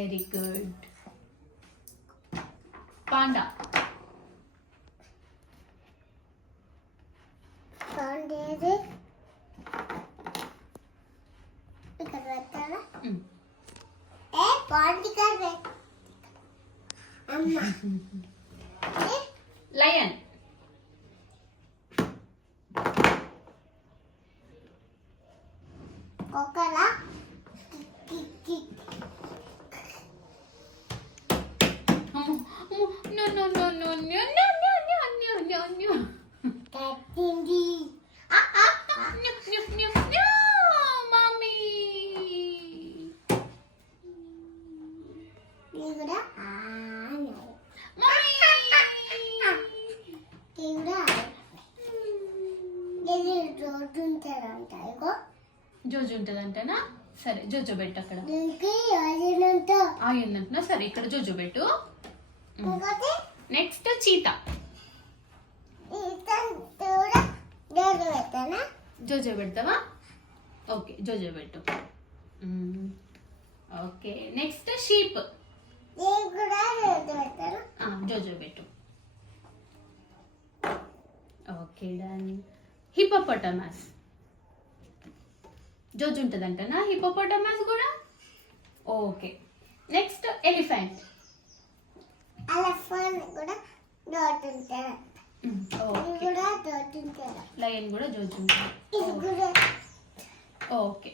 Very good. Panda. పాండేది ఇక్కడ పెట్టాలా? ఏ పాండి కాదు అమ్మ. లయన్. ఒకలా No, no, no, no, no, no, no, no, no, no, no. కట్టింది. No, no, no, no, mommy. ఇది కూడా అన్నాడు. Mommy. ఇది కూడా ఇది రోడ్డు ఉంటాడంట. ఇగో జోజు ఉంటదంటనా? సరే జోజో పెట్టు అక్కడ. దీనికి ఆయినంత. ఆగిందంటున్నా? సరే ఇక్కడ జోజో పెట్టు. ఇంకోటి నెక్స్ట్ చీతా. ఇతను కూడా డోర్ పెట్టానా? జోజో పెడతావా? ఓకే జోజో పెట్టు. Okay next sheep. ఇది కూడా డోర్ పెట్టానా? జోజో పెట్టు. Okay done. హిపోపోటమస్. జోజు ఉంటుందంటనా హిపోపోటమస్ కూడా? Okay next elephant. ఎలిఫెంట్ కూడా డోర్ ఉంటాడు. ఇది ఓకే కూడా డోర్ ఉంటాడు. లయన్ కూడా జోజు ఉంటుంది. ఇది కూడా ఓకే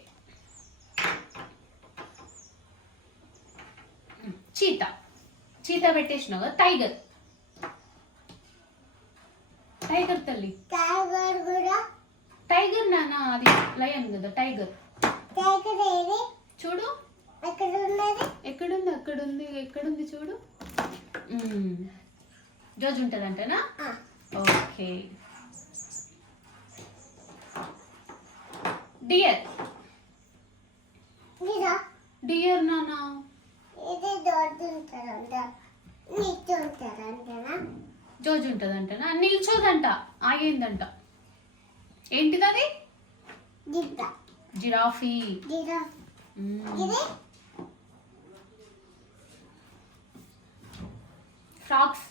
చీతా. చీతా పెట్టేసినావు కదా. టైగర్. టైగర్ తల్లి. టైగర్ కూడా టైగర్ నానా అది లయన్ కదా. టైగర్. టైగర్ ఏది చూడు ఎక్కడ ఉన్నది? ఎక్కడుంది? అక్కడుంది. ఎక్కడుంది చూడు. జోజు ఉంటుందంటనా? Okay dear. ఇదా డియర్ నానా ఇది డోర్ ఉంటాడంట. నీటి ఉంటాడంటనా? జోజు ఉంటుందంటనా? నిల్చోదంట. ఆగిందంట. ఏంటిది అది? గిద్ద జిరాఫీ. గిరాఫ్. ఇది ఫ్రాక్స్.